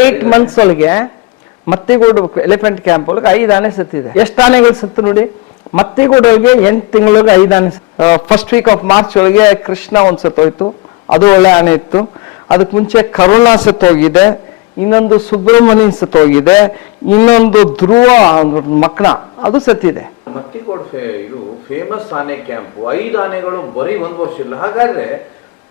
Eight months ಒಳಗೆ ಮತ್ತಿಗೂಡು elephant camp ಒಳಗೆ ಐದು ಆನೆ ಸತ್ತಿದೆ. ಎಷ್ಟು ಆನೆಗಳು ಸತ್ತು ನೋಡಿ? ಮತ್ತಿಗೂಡು ಒಳಗೆ ಎಂಟು ತಿಂಗಳೊಳಗೆ ಐದು ಆನೆ ಫಸ್ಟ್ ವೀಕ್ ಆಫ್ ಮಾರ್ಚ್ ಒಳಗೆ ಕೃಷ್ಣ ಒಂದು ಸತ್ತೋಯ್ತು ಅದು ಒಳ್ಳೆ ಆನೆ ಇತ್ತು. ಅದಕ್ಕೆ ಮುಂಚೆ ಕರುಣಾ ಸತ್ತೋಗಿದೆ ಇನ್ನೊಂದು ಸುಬ್ರಹ್ಮಣ್ಯನ್ ಸತ್ತೋಗಿದೆ ಇನ್ನೊಂದು ಧ್ರುವ ಮಕ್ಕಳ ಅದು ಸತ್ತಿದೆ. ಮತ್ತಿಗೋಡ್ ಇದು ಫೇಮಸ್ ಆನೆ ಕ್ಯಾಂಪ್ ಐದು ಆನೆಗಳು ಬರೀ ಒಂದು ವರ್ಷ ಇಲ್ಲ. ಹಾಗಾದ್ರೆ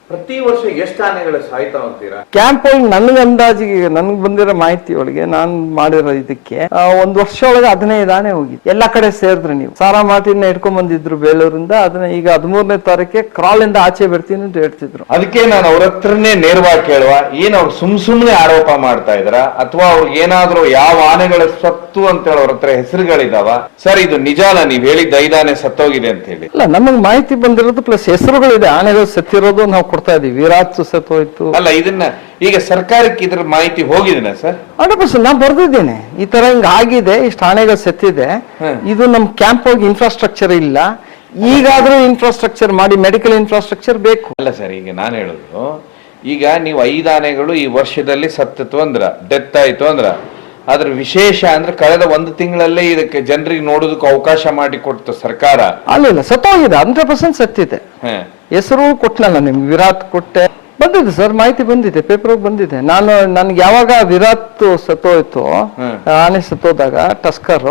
ಪ್ರತಿ ವರ್ಷ ಎಷ್ಟು ಆನೆಗಳು ಸಾಯ್ತಾ ಹೋಗ್ತೀರಾ? ಕ್ಯಾಂಪ್ ಒಳಗೆ ನನಗೆ ಅಂದಾಜಿಗೆ ನನ್ಗೆ ಬಂದಿರೋ ಮಾಹಿತಿ ಒಳಗೆ ನಾನ್ ಮಾಡಿರೋ ಇದಕ್ಕೆ ಒಂದು ವರ್ಷ ಒಳಗೆ ಹದಿನೈದು ಆನೆ ಹೋಗಿ ಎಲ್ಲಾ ಕಡೆ ಸೇರಿದ್ರಿ ನೀವು. ಸಾರಾ ಮಾತಿನ ಇಟ್ಕೊಂಡ್ ಬಂದಿದ್ರು ಬೇಲೂರಿಂದ ಅದನ್ನ ಈಗ ಹದಿಮೂರನೇ ತಾರೀಕೆ ಕ್ರಾಲ್ ಇಂದ ಆಚೆ ಬರ್ತೀನಿ ಅಂತ ಹೇಳ್ತಿದ್ರು. ಅದಕ್ಕೆ ನಾನು ಅವ್ರ ಹತ್ರನೇ ನೇರವಾಗಿ ಕೇಳುವ ಏನ್ ಅವ್ರು ಸುಮ್ ಸುಮ್ನೆ ಆರೋಪ ಮಾಡ್ತಾ ಇದ್ರ? ಅಥವಾ ಅವ್ರಿಗೆ ಏನಾದ್ರು ಯಾವ ಆನೆಗಳ ಸತ್ತು ಅಂತ ಹೇಳಿ ಅವ್ರ ಹತ್ರ ಹೆಸರುಗಳಿದಾವ? ಸರ್ ಇದು ನಿಜಾನ ನೀವ್ ಹೇಳಿದ್ದ ಐದಾನೆ ಸತ್ತೋಗಿದೆ ಅಂತ ಹೇಳಿ. ಅಲ್ಲ ನಮಗ್ ಮಾಹಿತಿ ಬಂದಿರೋದು ಪ್ಲಸ್ ಹೆಸರುಗಳಿದೆ ಆನೆಗಳು ಸತ್ತಿರೋದು ನಾವು ಕೊಡ್ತಾ ಇದೀವಿ ಸತ್ ಹೋಯ್ತು ಅಲ್ಲ ಇದನ್ನ ಈಗ ಸರ್ಕಾರಕ್ಕೆ ಇದ್ರ ಮಾಹಿತಿ ಹೋಗಿದಿನ ಸರ್? ಹಂಡ್ರೆಡ್ ಪರ್ಸೆಂಟ್ ನಾನು ಬರ್ದಿದ್ದೇನೆ. ಈ ತರ ಹಿಂಗ್ ಆಗಿದೆ ಇಷ್ಟು ಆಣೆಗಳು ಸತ್ತಿದೆ. ಇದು ನಮ್ ಕ್ಯಾಂಪ್ ಹೋಗಿ ಇನ್ಫ್ರಾಸ್ಟ್ರಕ್ಚರ್ ಇಲ್ಲ. ಈಗಾದ್ರೂ ಇನ್ಫ್ರಾಸ್ಟ್ರಕ್ಚರ್ ಮಾಡಿ ಮೆಡಿಕಲ್ ಇನ್ಫ್ರಾಸ್ಟ್ರಕ್ಚರ್ ಬೇಕು. ಅಲ್ಲ ಸರ್ ಈಗ ನಾನು ಹೇಳುದು ಈಗ ನೀವು ಐದು ಆನೆಗಳು ಈ ವರ್ಷದಲ್ಲಿ ಸತ್ತಿತ್ತು ಅಂದ್ರ ಡೆತ್ ಆಯ್ತು ಅಂದ್ರ ಅದ್ರ ವಿಶೇಷ ಅಂದ್ರೆ ಕಳೆದ ಒಂದು ತಿಂಗಳಲ್ಲೇ ಇದಕ್ಕೆ ಜನರಿಗೆ ನೋಡೋದಕ್ಕೆ ಅವಕಾಶ ಮಾಡಿ ಕೊಟ್ಟ ಸರ್ಕಾರ. ಅಲ್ಲ ಸತ್ತೋಗಿದೆ ಹಂಡ್ರೆಡ್ ಪರ್ಸೆಂಟ್ ಸತ್ತಿದೆ ಹೆಸರು ಕೊಟ್ಟನಲ್ಲ ನಿಮ್ಗೆ ವಿರಾಟ್ ಕೊಟ್ಟೆ. ಬಂದಿದೆ ಸರ್ ಮಾಹಿತಿ ಬಂದಿದೆ ಪೇಪರ್ ಬಂದಿದೆ. ನಾನು ನನ್ಗೆ ಯಾವಾಗ ವಿರಾಟ್ ಸತ್ತೋಯ್ತು. ಆನೆ ಸತ್ತೋದಾಗ ಟಸ್ಕರ್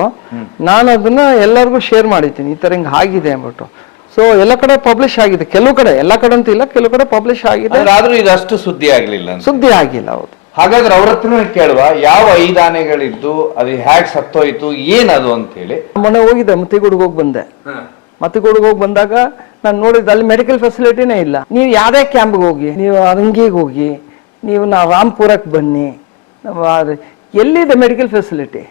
ನಾನು ಅದನ್ನ ಎಲ್ಲರಿಗೂ ಶೇರ್ ಮಾಡಿದ್ದೀನಿ. ಈ ತರ ಹಿಂಗ್ ಆಗಿದೆ ಅಂದ್ಬಿಟ್ಟು. ಸೊ ಎಲ್ಲ ಕಡೆ ಪಬ್ಲಿಷ್ ಆಗಿದೆ. ಕೆಲವು ಕಡೆ ಎಲ್ಲ ಕಡೆ ಅಂತ ಇಲ್ಲ ಕೆಲವು ಕಡೆ ಪಬ್ಲಿಷ್ ಆಗಿದೆ. ಆದ್ರೂ ಇದಷ್ಟು ಸುದ್ದಿ ಆಗ್ಲಿಲ್ಲ ಸುದ್ದಿ ಆಗಿಲ್ಲ ಹೌದು. ಹಾಗಾದ್ರೆ ಅವ್ರ ಹತ್ರ ಕೇಳುವ ಯಾವ ಐದು ಆನೆಗಳಿದ್ದು ಅದು ಹ್ಯಾಕ್ ಸತ್ತೋಯ್ತು ಏನದು ಅಂತ ಹೇಳಿ ಮೊನ್ನೆ ಹೋಗಿದ್ದೆ ಮತ್ತಿಗೂಡಿಗೆ ಹೋಗಿ ಬಂದೆ. ಮತ್ತಿಗೂಡಿಗೆ ಹೋಗಿ ಬಂದಾಗ ನಾನು ನೋಡಿದ್ದು ಅಲ್ಲಿ ಮೆಡಿಕಲ್ ಫೆಸಿಲಿಟಿನೇ ಇಲ್ಲ. ನೀವು ಯಾವುದೇ ಕ್ಯಾಂಪ್ಗೆ ಹೋಗಿ ನೀವು ಅಂಗಿಗೆ ಹೋಗಿ ನೀವು ನಾವು ರಾಮ್ಪುರಕ್ಕೆ ಬನ್ನಿ ಎಲ್ಲಿದೆ ಮೆಡಿಕಲ್ ಫೆಸಿಲಿಟಿ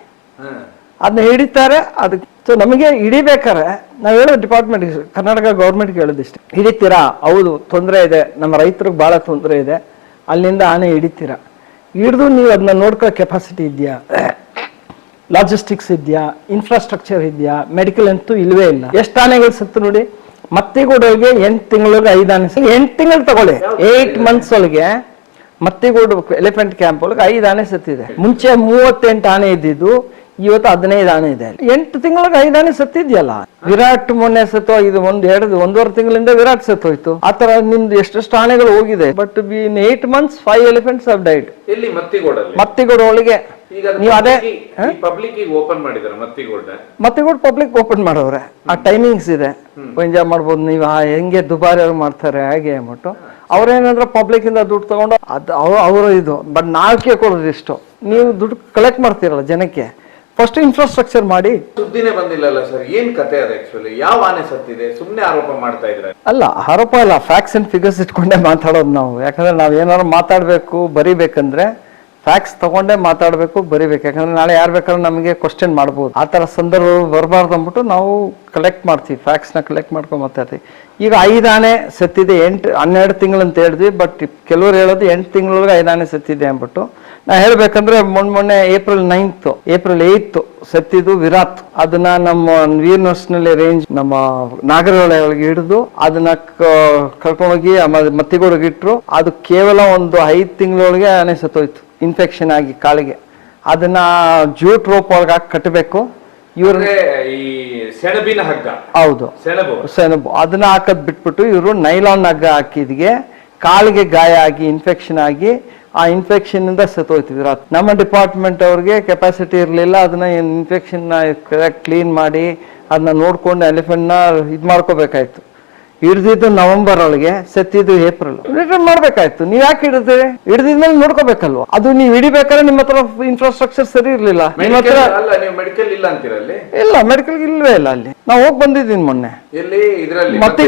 ಅದನ್ನ ಹಿಡಿತಾರೆ ಅದಕ್ಕೆ ಸೊ ನಮಗೆ ಹಿಡಿಬೇಕಾರೆ ನಾವು ಹೇಳೋದು ಡಿಪಾರ್ಟ್ಮೆಂಟ್ ಕರ್ನಾಟಕ ಗೌರ್ಮೆಂಟ್ಗೆ ಹೇಳೋದಿಷ್ಟೇ ಹಿಡಿತೀರಾ? ಹೌದು ತೊಂದರೆ ಇದೆ. ನಮ್ಮ ರೈತರಿಗೆ ಭಾಳ ತೊಂದರೆ ಇದೆ. ಅಲ್ಲಿಂದ ಆನೆ ಹಿಡಿತೀರಾ? ಹಿಡಿದು ನೀವು ಅದನ್ನ ನೋಡ್ಕೋ ಕೆಪಾಸಿಟಿ ಇದೆಯಾ? ಲಾಜಿಸ್ಟಿಕ್ಸ್ ಇದೆಯಾ? ಇನ್ಫ್ರಾಸ್ಟ್ರಕ್ಚರ್ ಇದೆಯಾ? ಮೆಡಿಕಲ್ ಅಂತೂ ಇಲ್ವೇ ಇಲ್ಲ. ಎಷ್ಟು ಆನೆಗಳು ಸತ್ತು ನೋಡಿ? ಮತ್ತಿಗೂಡೊಳಗೆ ಎಂಟು ತಿಂಗಳಿಗೆ ಐದು ಆನೆ ಎಂಟು ತಿಂಗಳು ತಗೊಳ್ಳಿ. ಏಟ್ ಮಂತ್ಸ್ ಒಳಗೆ ಮತ್ತಿಗೂಡು ಎಲಿಫೆಂಟ್ ಕ್ಯಾಂಪ್ ಒಳಗೆ ಐದು ಆನೆ ಸತ್ತಿದೆ. ಮುಂಚೆ ಮೂವತ್ತೆಂಟು ಆನೆ ಇದ್ದಿದ್ದು ಇವತ್ತು ಹದಿನೈದು ಆನೆ ಇದೆ. ಎಂಟು ತಿಂಗಳಿಗೆ ಐದು ಆನೆ ಸತ್ತಿದ್ಯಲ್ಲ ವಿರಾಟ್ ಮೊನ್ನೆ ಸತ್ತು ಇದು ಒಂದು ಎರಡು ಒಂದೂವರೆ ತಿಂಗಳಿಂದ ವಿರಾಟ್ ಸತ್ತು ಹೋಯ್ತು. ಆ ಆತರ ನಿಮ್ದು ಎಷ್ಟೆಷ್ಟು ಆನೆಗಳು ಹೋಗಿದೆ? But in eight months five elephants have died ಎಲ್ಲಿ? ಮತ್ತಿಗೋಡಲ್ಲಿ? ಮತ್ತಿಗೂಡು ಒಳಗೆ. ನೀವು ಅದೇ ಪಬ್ಲಿಕ್ ಓಪನ್ ಮಾಡಿದಾರೆ ಮತ್ತಿಗೋಡ್? ಮತ್ತಿಗೂಡು ಪಬ್ಲಿಕ್ ಓಪನ್ ಮಾಡೋರೆ ಆ ಟೈಮಿಂಗ್ಸ್ ಇದೆ. ಎಂಜಾಯ್ ಮಾಡ್ಬೋದು. ನೀವು ಆ ಹೆಂಗೆ ದುಬಾರಿ ಅವ್ರು ಮಾಡ್ತಾರೆ ಹಾಗೆ ಅಂದ್ಬಿಟ್ಟು. ಅವ್ರೇನಂದ್ರೆ ಪಬ್ಲಿಕ್ ಇಂದ ದುಡ್ಡು ತಗೊಂಡು ಅದು ಅವ್ರು ಅವರು ಇದು. ಬಟ್ ನಾವು ಕೇಳ್ಕೊಳ್ಳೋದು ಇಷ್ಟು. ನೀವು ದುಡ್ಡು ಕಲೆಕ್ಟ್ ಮಾಡ್ತೀರಲ್ಲ ಜನಕ್ಕೆ. ಫಸ್ಟ್ ಇನ್ಫ್ರಾಸ್ಟ್ರಕ್ಚರ್ ಮಾಡಿ. ಸುದ್ದಿನೇ ಬಂದಿಲ್ಲಲ್ಲ ಸರ್ ಏನ್ ಕತೆ ಅದು ಆಕ್ಚುಲಿ ಯಾವ ಆನೆ ಸತ್ತಿದೆ? ಸುಮ್ನೆ ಆರೋಪ ಮಾಡ್ತಾ ಇದ್ರೆ. ಅಲ್ಲ ಆರೋಪ ಇಲ್ಲ ಫ್ಯಾಕ್ಸ್ ಅಂಡ್ ಫಿಗರ್ಸ್ ಇಟ್ಕೊಂಡೇ ಮಾತಾಡೋದು ನಾವು. ಯಾಕಂದ್ರೆ ನಾವು ಏನಾದ್ರು ಮಾತಾಡಬೇಕು ಬರಿಬೇಕಂದ್ರೆ ಫ್ಯಾಕ್ಸ್ ತಗೊಂಡೇ ಮಾತಾಡಬೇಕು ಬರಿಬೇಕು. ಯಾಕಂದ್ರೆ ನಾಳೆ ಯಾರು ಬೇಕಾದ್ರೂ ನಮಗೆ ಕ್ವಶನ್ ಮಾಡ್ಬೋದು. ಆ ಥರ ಸಂದರ್ಭಗಳು ಬರಬಾರ್ದು ಅಂದ್ಬಿಟ್ಟು ನಾವು ಕಲೆಕ್ಟ್ ಮಾಡ್ತೀವಿ. ಫ್ಯಾಕ್ಸ್ನ ಕಲೆಕ್ಟ್ ಮಾಡ್ಕೊಂಡು ಮಾತಾಡ್ತೀವಿ ಈಗ ಐದು ಆನೆ ಸತ್ತಿದೆ ಎಂಟು ಹನ್ನೆರಡು ತಿಂಗಳು ಅಂತ ಹೇಳಿದ್ವಿ ಬಟ್ ಕೆಲವರು ಹೇಳೋದು ಎಂಟು ತಿಂಗಳೊಳಗೆ ಐದು ಆನೆ ಸತ್ತಿದೆ ಅಂದ್ಬಿಟ್ಟು ನಾ ಹೇಳ್ಬೇಕಂದ್ರೆ ಮೊನ್ನೆ ಮೊನ್ನೆ ಏಪ್ರಿಲ್ ನೈನ್ತ್ ಏಪ್ರಿಲ್ ಏಯ್ತ್ ಸತ್ತಿದ್ದು ವಿರಾತ್ ಅದನ್ನ ನಮ್ಮ ವೀರ್ನಲ್ಲಿ ರೇಂಜ್ ನಮ್ಮ ನಾಗರಹೊಳೆ ಒಳಗೆ ಹಿಡಿದು ಅದನ್ನ ಕರ್ಕೊಂಡೋಗಿ ಮತ್ತಿಗೊಳಗೆ ಇಟ್ರು. ಅದು ಕೇವಲ ಒಂದು ಐದು ತಿಂಗಳೊಳಗೆ ಆನೆ ಸತ್ತೋಯ್ತು ಇನ್ಫೆಕ್ಷನ್ ಆಗಿ ಕಾಲಿಗೆ. ಅದನ್ನ ಜೂಟ್ ರೋಪ್ ಒಳಗೆ ಹಾಕಿ ಕಟ್ಟಬೇಕು. ಇವ್ರ ಈ ಸೆಣಬಿನ ಹಗ್ಗ. ಹೌದು. ಸೆಣಬು. ಸೆಣಬು. ಅದನ್ನ ಹಾಕದ್ ಬಿಟ್ಬಿಟ್ಟು ಇವರು ನೈಲಾನ್ ಹಗ್ಗ ಹಾಕಿದ್ಗೆ ಕಾಲಿಗೆ ಗಾಯ ಆಗಿ ಇನ್ಫೆಕ್ಷನ್ ಆಗಿ ಆ ಇನ್ಫೆಕ್ಷನ್ ಇಂದ ಸತ್ತೋಯ್ತಿದ್ರು ನಮ್ಮ ಡಿಪಾರ್ಟ್ಮೆಂಟ್ ಅವ್ರಿಗೆ ಕೆಪಾಸಿಟಿ ಇರಲಿಲ್ಲ. ಅದನ್ನ ಇನ್ಫೆಕ್ಷನ್ ಕ್ಲೀನ್ ಮಾಡಿ, ಅದನ್ನ ನೋಡ್ಕೊಂಡು ಎಲಿಫೆಂಟ್ನ ಇದ್ ಮಾಡ್ಕೋಬೇಕಾಯ್ತು. ಹಿಡ್ದಿದ್ದು ನವೆಂಬರ್ ಒಳಗೆ ಸತ್ತಿದ್ದು ಏಪ್ರಿಲ್. ರಿಟರ್ನ್ ಮಾಡ್ಬೇಕಾಯ್ತು. ನೀವ್ ಯಾಕೆ ಹಿಡಿದ್ರಿ ಹಿಡ್ದಿದ್ಮೇಲೆ ನೋಡ್ಕೋಬೇಕಲ್ವಾ? ಅದು ನೀವು ಹಿಡಿಬೇಕಾದ್ರೆ ನಿಮ್ಮ ಹತ್ರ ಇನ್ಫ್ರಾಸ್ಟ್ರಕ್ಚರ್ ಸರಿ ಇರ್ಲಿಲ್ಲ. ನಿಮ್ಮ ಹತ್ರ ಮೆಡಿಕಲ್ ಇಲ್ಲ ಅಂತೀರಲ್ಲಿ ಇಲ್ಲ ಮೆಡಿಕಲ್ ಇಲ್ವೇ ಇಲ್ಲ ಅಲ್ಲಿ. ನಾವು ಹೋಗಿ ಬಂದಿದ್ದೀನಿ ಮೊನ್ನೆ.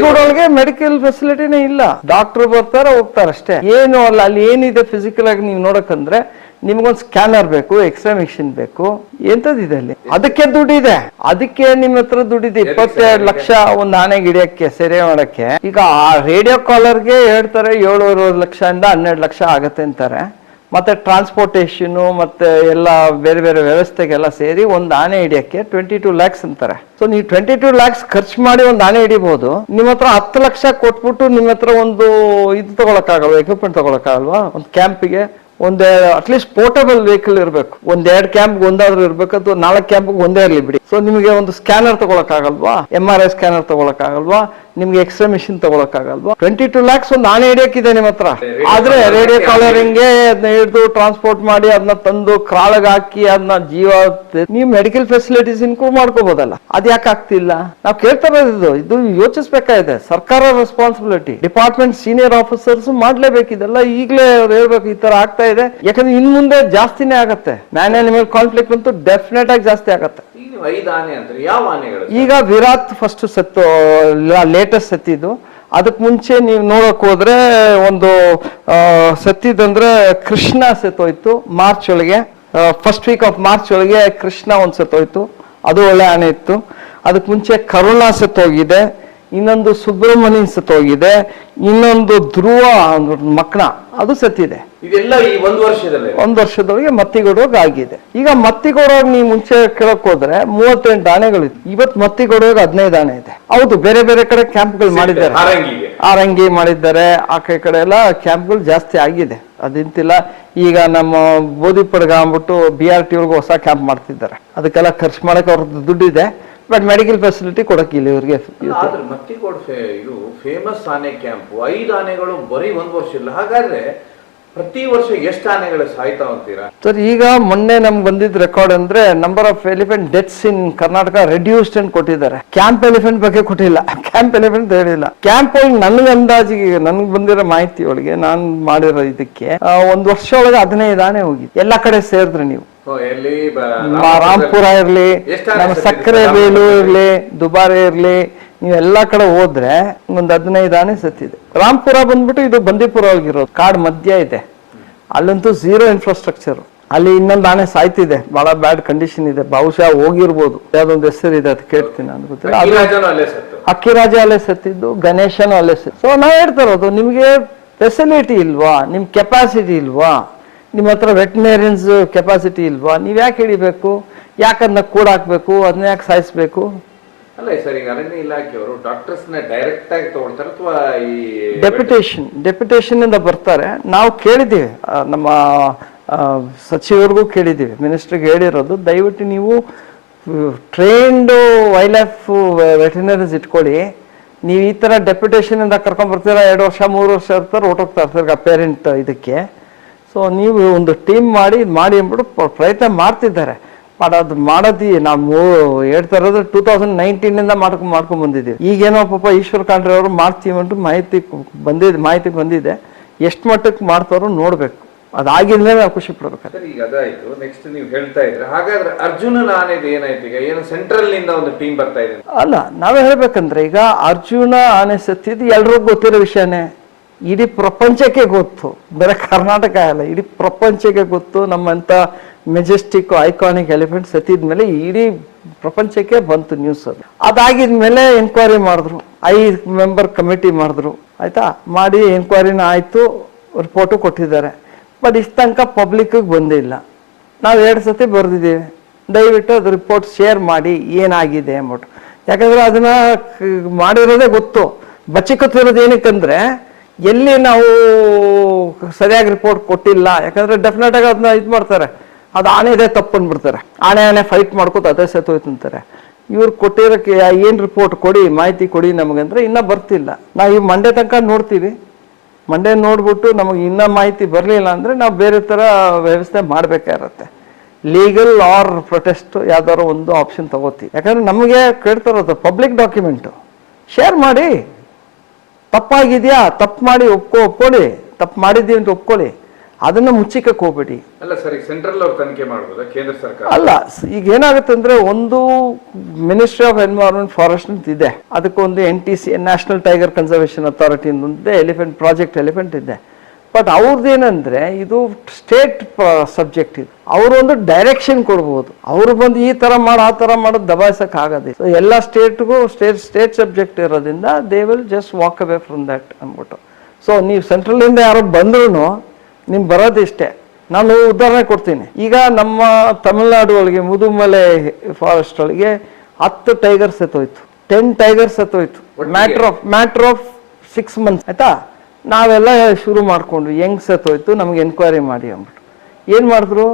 ಕೂಡ ಒಳಗೆ ಮೆಡಿಕಲ್ ಫೆಸಿಲಿಟಿನೇ ಇಲ್ಲ. ಡಾಕ್ಟರ್ ಬರ್ತಾರೆ ಹೋಗ್ತಾರೆ ಅಷ್ಟೇ ಏನು ಅಲ್ಲ ಅಲ್ಲಿ ಏನಿದೆ ಫಿಸಿಕಲ್ ಆಗಿ ನೀವು ನೋಡಕ್ಕಂದ್ರೆ ನಿಮ್ಗೊಂದು ಸ್ಕ್ಯಾನರ್ ಬೇಕು ಎಕ್ಸ್ರೇ ಮಿಷಿನ್ ಬೇಕು ಎಂತದಿದೆ ಅಲ್ಲಿ ಅದಕ್ಕೆ ದುಡ್ಡಿದೆ. ಅದಕ್ಕೆ ನಿಮ್ಮ ಹತ್ರ ದುಡ್ಡಿದೆ. ಇಪ್ಪತ್ತೆರಡು ಲಕ್ಷ ಒಂದು ಆನೆಗೆ ಹಿಡಿಯಕ್ಕೆ ಸೆರೆ ಮಾಡಕ್ಕೆ. ಈಗ ಆ ರೇಡಿಯೋ ಕಾಲರ್ಗೆ ಹೇಳ್ತಾರೆ ಏಳುವರೆ ಲಕ್ಷ ಇಂದ ಹನ್ನೆರಡು ಲಕ್ಷ ಆಗತ್ತೆ ಅಂತಾರೆ. ಮತ್ತೆ ಟ್ರಾನ್ಸ್ಪೋರ್ಟೇಷನ್ ಮತ್ತೆ ಎಲ್ಲ ಬೇರೆ ಬೇರೆ ವ್ಯವಸ್ಥೆಗೆಲ್ಲ ಸೇರಿ ಒಂದು ಆನೆ ಹಿಡಿಯಕ್ಕೆ ಟ್ವೆಂಟಿ ಟೂ ಲ್ಯಾಕ್ಸ್ ಅಂತಾರೆ. ಸೊ ನೀವು ಟ್ವೆಂಟಿ ಟೂ ಲ್ಯಾಕ್ಸ್ ಖರ್ಚು ಮಾಡಿ ಒಂದು ಆನೆ ಹಿಡಿಬಹುದು ನಿಮ್ಮ ಹತ್ರ ಹತ್ತು ಲಕ್ಷ ಕೊಟ್ಬಿಟ್ಟು ನಿಮ್ಮ ಹತ್ರ ಒಂದು ಇದು ತಗೊಳಕ್ಕಾಗಲ್ವಾ ಎಕ್ವಿಪ್ಮೆಂಟ್ ತಗೊಳಕ್ಕಾಗಲ್ವಾ? ಒಂದು ಕ್ಯಾಂಪಿಗೆ ಒಂದೇ ಅಟ್ಲೀಸ್ಟ್ ಪೋರ್ಟಬಲ್ ವೆಹಿಕಲ್ ಇರಬೇಕು. ಒಂದೆರಡು ಎರಡ್ ಕ್ಯಾಂಪ್ ಒಂದಾದ್ರೂ ಇರ್ಬೇಕು ಅಥವಾ ನಾಲ್ಕು ಕ್ಯಾಂಪ್ ಒಂದೇ ಇರಲಿ ಬಿಡಿ. ಸೊ ನಿಮಗೆ ಒಂದು ಸ್ಕ್ಯಾನರ್ ತಗೊಳಕ್ಕಾಗಲ್ವಾ? ಎಂ ಆರ್ ಐ ಸ್ಕ್ಯಾನರ್ ತಗೊಳಕ್ಕಾಗಲ್ವಾ? ನಿಮ್ಗೆ ಎಕ್ಸ್ರೇ ಮಿಷಿನ್ ತಗೊಳಕ್ಕಾಗಲ್ವಾ? ಟ್ವೆಂಟಿ ಟು ಲ್ಯಾಕ್ಸ್ ಒಂದು ಆಣೆ ಇದೆ ನಿಮ್ಮ ಹತ್ರ. ಆದ್ರೆ ರೇಡಿಯೋ ಕಾಲರಿಂಗ್ಗೆ ಅದನ್ನ ಹಿಡಿದು ಟ್ರಾನ್ಸ್ಪೋರ್ಟ್ ಮಾಡಿ ಅದನ್ನ ತಂದು ಕ್ರಾಳಗ್ ಹಾಕಿ ಅದನ್ನ ಜೀವ ನೀವು ಮೆಡಿಕಲ್ ಫೆಸಿಲಿಟೀಸ್ ಇನ್ಕ್ರೂವ್ ಮಾಡ್ಕೋಬಹುದಲ್ಲ ಅದ್ ಯಾಕೆ ಆಗ್ತಿಲ್ಲ? ನಾವು ಕೇಳ್ತಾ ಇದು ಇದು ಯೋಚಿಸ್ಬೇಕಾಗಿದೆ. ಸರ್ಕಾರ ರೆಸ್ಪಾನ್ಸಿಬಿಲಿಟಿ ಡಿಪಾರ್ಟ್ಮೆಂಟ್ ಸೀನಿಯರ್ ಆಫೀಸರ್ಸ್ ಮಾಡ್ಲೇಬೇಕಿದೆಲ್ಲ. ಈಗಲೇ ಅವ್ರು ಹೇಳ್ಬೇಕು ಈ ತರ ಆಗ್ತಾ ಇದೆ. ಯಾಕಂದ್ರೆ ಇನ್ ಮುಂದೆ ಜಾಸ್ತಿನೇ ಆಗತ್ತೆ. ಮ್ಯಾನ್ ಅನಿಮಲ್ ಕಾನ್ಫ್ಲಿಕ್ಟ್ ಅಂತೂ ಡೆಫಿನೆಟ್ ಆಗಿ ಜಾಸ್ತಿ ಆಗತ್ತೆ. ಈಗ ವಿರಾಟ್ ಫಸ್ಟ್ ಸತ್ತು ಲೇಟೆಸ್ಟ್ ಸತ್ತಿದ್ದು ಅದಕ್ಕೆ ಮುಂಚೆ ನೀವು ನೋಡಕ್ ಹೋದ್ರೆ ಒಂದು ಸತ್ತಿದಂದ್ರೆ ಕೃಷ್ಣ ಸತ್ತೋಯ್ತು ಮಾರ್ಚ್ ಒಳಗೆ. ಫಸ್ಟ್ ವೀಕ್ ಆಫ್ ಮಾರ್ಚ್ ಒಳಗೆ ಕೃಷ್ಣ ಒಂದು ಸತ್ತೋಯ್ತು. ಅದು ಒಳ್ಳೆ ಆನೆ ಇತ್ತು. ಅದಕ್ಕೆ ಮುಂಚೆ ಕರುಣಾ ಸತ್ತೋಗಿದೆ. ಇನ್ನೊಂದು ಸುಬ್ರಹ್ಮಣ್ಯನ್ ಸತ್ತೋಗಿದೆ ಇನ್ನೊಂದು ಧ್ರುವ ಮಕ್ಕಳ ಅದು ಸತ್ತಿದೆ. ಇದೆಲ್ಲ ಈ ಒಂದು ವರ್ಷದಲ್ಲಿ? ಒಂದು ವರ್ಷದೊಳಗೆ ಮತ್ತಿಗೊಡೋಗ ಆಗಿದೆ ಈಗ ಮತ್ತಿಗೊಡೋಗ ನೀವು ಮುಂಚೆ ಕೇಳಕ್ ಹೋದ್ರೆ ಮೂವತ್ತೆಂಟು ಆನೆಗಳು ಇತ್ತು. ಇವತ್ತು ಮತ್ತಿಗೊಡೋಗ ಹದಿನೈದು ಆನೆ ಇದೆ. ಹೌದು ಬೇರೆ ಬೇರೆ ಕಡೆ ಕ್ಯಾಂಪ್ಗಳು ಮಾಡಿದ್ದಾರೆ. ಆರಂಗಿ ಮಾಡಿದ್ದಾರೆ ಆ ಕಡೆ ಕಡೆ ಎಲ್ಲ ಕ್ಯಾಂಪ್ಗಳು ಜಾಸ್ತಿ ಆಗಿದೆ. ಅದಿಂತಿಲ್ಲ ಈಗ ನಮ್ಮ ಬೋಧಿಪಡ್ಗ ಅಂದ್ಬಿಟ್ಟು ಬಿ ಆರ್ ಟಿ ಒಳಗೆ ಹೊಸ ಕ್ಯಾಂಪ್ ಮಾಡ್ತಿದ್ದಾರೆ. ಅದಕ್ಕೆಲ್ಲ ಖರ್ಚು ಮಾಡಕ್ಕೆ ಅವ್ರದ್ದು ದುಡ್ಡಿದೆ. ಬಟ್ ಮೆಡಿಕಲ್ ಫೆಸಿಲಿಟಿ ಕೊಡಕ್ಕಿಲ್ಲ ಇವ್ರಿಗೆ ಆದ್ರೆ ಮತ್ತಿಗೋಡ್ ಫೇ ಇದು ಫೇಮಸ್ ಆನೆ ಕ್ಯಾಂಪ್ ಐದು ಆನೆಗಳು ಬರೀ ಒಂದ್ ವರ್ಷ ಇಲ್ಲ. ಹಾಗಾದ್ರೆ ಪ್ರತಿ ವರ್ಷ ಎಷ್ಟು ಆನೆಗಳು ಸಾಯ್ತಾ ಹೋಗ್ತೀರಾ ಸರ್ ಈಗ ಮೊನ್ನೆ ನಮ್ಗೆ ಬಂದಿದ್ದ ರೆಕಾರ್ಡ್ ಅಂದ್ರೆ number of elephant deaths in Karnataka reduced ಅಂತ ಕೊಟ್ಟಿದ್ದಾರೆ. ಕ್ಯಾಂಪ್ ಎಲಿಫೆಂಟ್ ಬಗ್ಗೆ ಕೊಟ್ಟಿಲ್ಲ. ಕ್ಯಾಂಪ್ ಎಲಿಫೆಂಟ್ ಹೇಳಿಲ್ಲ. ಕ್ಯಾಂಪ್ ಒಳಗೆ ನನ್ಗೆ ಅಂದಾಜಿಗೆ ನನ್ಗೆ ಬಂದಿರೋ ಮಾಹಿತಿ ಒಳಗೆ ನಾನು ಮಾಡಿರೋ ಇದಕ್ಕೆ ಒಂದು ವರ್ಷ ಒಳಗೆ ಹದಿನೈದು ಆನೆ ಹೋಗಿ ಎಲ್ಲ ಕಡೆ ಸೇರಿದ್ರಿ ನೀವು. ರಾಮ್ಪುರ ಇರ್ಲಿ ನಮ್ಮ ಸಕ್ಕರೆ ಬೇಲು ಇರ್ಲಿ ದುಬಾರೆ ಇರ್ಲಿ ನೀವು ಎಲ್ಲಾ ಕಡೆ ಹೋದ್ರೆ ಒಂದು ಹದಿನೈದು ಆನೆ ಸತ್ತಿದೆ. ರಾಮ್ಪುರ ಬಂದ್ಬಿಟ್ಟು ಇದು ಬಂದೀಪುರ ಒಳಗಿರೋದು ಕಾಡ್ ಮಧ್ಯ ಇದೆ. ಅಲ್ಲಂತೂ ಝೀರೋ ಇನ್ಫ್ರಾಸ್ಟ್ರಕ್ಚರ್ ಅಲ್ಲಿ ಇನ್ನೊಂದು ಆನೆ ಸಾಯ್ತಿದೆ. ಬಹಳ ಬ್ಯಾಡ್ ಕಂಡೀಷನ್ ಇದೆ. ಬಹುಶಃ ಹೋಗಿರ್ಬೋದು. ಯಾವ್ದೊಂದು ಹೆಸರು ಇದೆ ಅದು ಕೇಳ್ತೀನಿ ನಾನು ಗೊತ್ತಿಲ್ಲ. ಅಕ್ಕಿರಾಜ ಅಲ್ಲೇ ಸತ್ತಿದ್ದು ಗಣೇಶನು ಅಲ್ಲೇ ಸತ್ತು. ಸೊ ನಾ ಹೇಳ್ತಾ ಇರೋದು ನಿಮಗೆ ಫೆಸಿಲಿಟಿ ಇಲ್ವಾ? ನಿಮ್ ಕೆಪಾಸಿಟಿ ಇಲ್ವಾ? ನಿಮ್ಮ ಹತ್ರ ವೆಟನರಿಯನ್ಸ್ ಕೆಪಾಸಿಟಿ ಇಲ್ವಾ? ನೀವ್ ಯಾಕೆ ಹಿಡಿಬೇಕು? ಯಾಕೆ ಅದನ್ನ ಕೂಡ ಹಾಕ್ಬೇಕು ಅದನ್ನ ಯಾಕೆ ಸಾಯಿಸ್ಬೇಕು? ಅಲ್ಲ ಸರ್ ಈಗ ಅರಣ್ಯ ಇಲಾಖೆಯವರು ಡಾಕ್ಟರ್ಸ್ನ ಡೈರೆಕ್ಟ್ ಆಗಿ ತಗೊಳ್ತಾರೆ ಅಥವಾ ಈ ಡೆಪ್ಯುಟೇಷನ್ ಡೆಪ್ಯುಟೇಷನ್ ಇಂದ ಬರ್ತಾರೆ. ನಾವು ಕೇಳಿದ್ದೀವಿ. ನಮ್ಮ ಸಚಿವರಿಗೂ ಕೇಳಿದ್ದೀವಿ. ಮಿನಿಸ್ಟ್ರಿಗೆ ಹೇಳಿರೋದು, ದಯವಿಟ್ಟು ನೀವು ಟ್ರೈನ್ಡ್ ವೈಲ್ಡ್ ಲೈಫ್ ವೆಟನರೀಸ್ ಇಟ್ಕೊಳ್ಳಿ. ನೀವು ಈ ಥರ ಡೆಪ್ಯುಟೇಷನ್ ಇಂದ ಕರ್ಕೊಂಡ್ ಬರ್ತೀರಾ, ಎರಡು ವರ್ಷ, ಮೂರು ವರ್ಷ ಇರ್ತಾರೆ ಹೊರಟೋಗ್ತಾ ಇರ್ತಾರೆ ಪೇರೆಂಟ್ ಇದಕ್ಕೆ. ಸೊ ನೀವು ಒಂದು ಟೀಮ್ ಮಾಡಿ ಮಾಡಿ ಅಂದ್ಬಿಟ್ಟು ಪ್ರಯತ್ನ ಮಾಡ್ತಿದ್ದಾರೆ. ಬಟ್ ಅದು ಮಾಡೋದಿ ನಾವು ಹೇಳ್ತಾ ಇರೋದು ಟೂ ತೌಸಂಡ್ ನೈನ್ಟೀನ್ ಇಂದ ಮಾಡ್ಕೊಂಡು ಮಾಡ್ಕೊಂಡ್ ಬಂದಿದ್ದೀವಿ. ಈಗೇನೋ ಪಾಪ ಈಶ್ವರ್ ಖಾಂಡ್ರೆ ಅವರು ಮಾಡ್ತೀವಿ ಅಂತ ಮಾಹಿತಿ ಬಂದಿದೆ ಮಾಹಿತಿ ಬಂದಿದೆ. ಎಷ್ಟು ಮಟ್ಟಕ್ಕೆ ಮಾಡ್ತಾರೋ ನೋಡ್ಬೇಕು. ಅದಾಗಿದ್ಮೇಲೆ ನಾವು ಖುಷಿ ಪಡ್ಬೇಕು ಸರ್ ಈಗ ಅದಾಯ್ತು. ನೆಕ್ಸ್ಟ್ ನೀವು ಹೇಳ್ತಾ ಇದ್ರೆ ಹಾಗಾದ್ರೆ ಅರ್ಜುನನ ಆನೆದು ಏನಾಯ್ತು? ಈಗ ಏನು ಸೆಂಟ್ರಲ್ನಿಂದ ಒಂದು ಟೀಮ್ ಬರ್ತಾ ಇದೆ. ಅಲ್ಲ ನಾವೇ ಹೇಳ್ಬೇಕಂದ್ರೆ ಈಗ ಅರ್ಜುನ ಆನೆ ಸತ್ತಿದ್ದು ಎಲ್ರಿಗೂ ಗೊತ್ತಿರೋ ವಿಷಯನೇ. ಇಡೀ ಪ್ರಪಂಚಕ್ಕೆ ಗೊತ್ತು. ಬೇರೆ ಕರ್ನಾಟಕ ಅಲ್ಲ ಇಡೀ ಪ್ರಪಂಚಕ್ಕೆ ಗೊತ್ತು ನಮ್ಮಂತ ಮೆಜೆಸ್ಟಿಕ್ ಐಕಾನಿಕ್ ಎಲಿಫೆಂಟ್ ಸತ್ತಿದ್ಮೇಲೆ ಇಡೀ ಪ್ರಪಂಚಕ್ಕೆ ಬಂತು ನ್ಯೂಸ್ ಅದು. ಅದಾಗಿದ್ಮೇಲೆ ಎನ್ಕ್ವೈರಿ ಮಾಡಿದ್ರು. ಐದು ಮೆಂಬರ್ ಕಮಿಟಿ ಮಾಡಿದ್ರು. ಆಯ್ತಾ? ಮಾಡಿ ಎನ್ಕ್ವೈರಿನ ಆಯ್ತು ರಿಪೋರ್ಟು ಕೊಟ್ಟಿದ್ದಾರೆ. ಬಟ್ ಇಷ್ಟ ತನಕ ಪಬ್ಲಿಕ್ಗೆ ಬಂದಿಲ್ಲ. ನಾವು ಎರಡು ಸತಿ ಬರೆದಿದ್ದೀವಿ. ದಯವಿಟ್ಟು ಅದು ರಿಪೋರ್ಟ್ ಶೇರ್ ಮಾಡಿ ಏನಾಗಿದೆ ಅಂದ್ಬಿಟ್ಟು. ಯಾಕಂದ್ರೆ ಅದನ್ನ ಮಾಡಿರೋದೇ ಗೊತ್ತು. ಬಚ್ಚಿಕೊತ್ತಿರೋದು ಏನಕ್ಕಂದ್ರೆ, ಎಲ್ಲಿ ನಾವು ಸರಿಯಾಗಿ ರಿಪೋರ್ಟ್ ಕೊಟ್ಟಿಲ್ಲ. ಯಾಕಂದ್ರೆ ಡೆಫಿನೆಟ್ ಆಗಿ ಅದನ್ನ ಇದು ಮಾಡ್ತಾರೆ. ಅದು ಆನೆ ಇದೆ, ತಪ್ಪು ಅಂದ್ಬಿಡ್ತಾರೆ. ಆನೆ ಆನೆ ಫೈಟ್ ಮಾಡ್ಕೋತ ಅದೇ ಸತ್ತೋಯ್ತು ಅಂತಾರೆ. ಇವ್ರು ಕೊಟ್ಟಿರೋಕ್ಕೆ ಏನು ರಿಪೋರ್ಟ್ ಕೊಡಿ, ಮಾಹಿತಿ ಕೊಡಿ ನಮಗಂದ್ರೆ ಇನ್ನೂ ಬರ್ತಿಲ್ಲ. ನಾವು ಈ ಮಂಡ್ಯ ತನಕ ನೋಡ್ತೀವಿ. ಮಂಡೇ ನೋಡ್ಬಿಟ್ಟು ನಮಗೆ ಇನ್ನೂ ಮಾಹಿತಿ ಬರಲಿಲ್ಲ ಅಂದರೆ ನಾವು ಬೇರೆ ಥರ ವ್ಯವಸ್ಥೆ ಮಾಡಬೇಕಾಗಿರುತ್ತೆ ಲೀಗಲ್ ಆರ್ ಪ್ರೊಟೆಸ್ಟ್ ಯಾವ್ದಾದ್ರು ಒಂದು ಆಪ್ಷನ್ ತಗೋತೀವಿ. ಯಾಕಂದ್ರೆ ನಮಗೆ ಕೇಳ್ತಾರದು ಪಬ್ಲಿಕ್ ಡಾಕ್ಯುಮೆಂಟು ಶೇರ್ ಮಾಡಿ. ತಪ್ಪಾಗಿದೆಯಾ? ತಪ್ಪು ಮಾಡಿ ಒಪ್ಕೊ ಒಪ್ಕೊಳ್ಳಿ ತಪ್ಪು ಮಾಡಿದ್ದೀವಿ ಅಂತ ಒಪ್ಕೊಳ್ಳಿ ಅದನ್ನ ಮುಚ್ಚಿಕಕ್ಕೆ ಹೋಗ್ಬೇಡಿ. ಅಲ್ಲ ಸರ್ ಈಗ ಸೆಂಟ್ರಲ್ ಅವ್ರು ತನಿಖೆ ಮಾಡ್ಬೋದಾ? ಕೇಂದ್ರ ಸರ್ಕಾರ? ಅಲ್ಲ ಈಗ ಏನಾಗುತ್ತೆ ಅಂದ್ರೆ ಒಂದು ಮಿನಿಸ್ಟ್ರಿ ಆಫ್ ಎನ್ವೈರನ್ಮೆಂಟ್ ಫಾರೆಸ್ಟ್ ಅಂತ ಇದೆ. ಅದಕ್ಕೊಂದು N T C national tiger conservation authority ಒಂದು ಎಲಿಫೆಂಟ್ ಪ್ರಾಜೆಕ್ಟ್ ಎಲಿಫೆಂಟ್ ಇದೆ. ಬಟ್ ಅವ್ರದ್ದೇನಂದ್ರೆ ಇದು ಸ್ಟೇಟ್ ಸಬ್ಜೆಕ್ಟ್ ಇದು. ಅವರು ಒಂದು ಡೈರೆಕ್ಷನ್ ಕೊಡ್ಬೋದು. ಅವರು ಬಂದು ಈ ತರ ಮಾಡ ಆ ತರ ಮಾಡೋದು ದಬಾಯಿಸಕ್ ಆಗದೆ. ಸೊ ಎಲ್ಲ ಸ್ಟೇಟ್ಗೂ ಸ್ಟೇಟ್ ಸ್ಟೇಟ್ ಸಬ್ಜೆಕ್ಟ್ ಇರೋದ್ರಿಂದ they will just walk away from that ಅಂದ್ಬಿಟ್ಟು. ಸೊ ನೀವು ಸೆಂಟ್ರಲ್ ಇಂದ ಯಾರೋ ಬಂದ್ರು ನಿಮ್ ಬರೋದಿಷ್ಟೇ ನಾನು ಉದಾಹರಣೆ ಕೊಡ್ತೀನಿ. ಈಗ ನಮ್ಮ ತಮಿಳ್ನಾಡು ಒಳಗೆ ಮುದುಮಲೆ ಫಾರೆಸ್ಟ್ ಒಳಗೆ ಹತ್ತು ಟೈಗರ್ ಸತ್ತೋಯ್ತು. Ten tiger ಸತ್ತೋಯ್ತು. Matter of matter of six months ಆಯ್ತಾ? ನಾವೆಲ್ಲ ಶುರು ಮಾಡ್ಕೊಂಡ್ವಿ ಹೆಂಗ್ ಸತ್ತೋಯ್ತು ನಮ್ಗೆ ಎನ್ಕ್ವೈರಿ ಮಾಡಿ ಅಂದ್ಬಿಟ್ಟು. ಏನು ಮಾಡಿದ್ರು?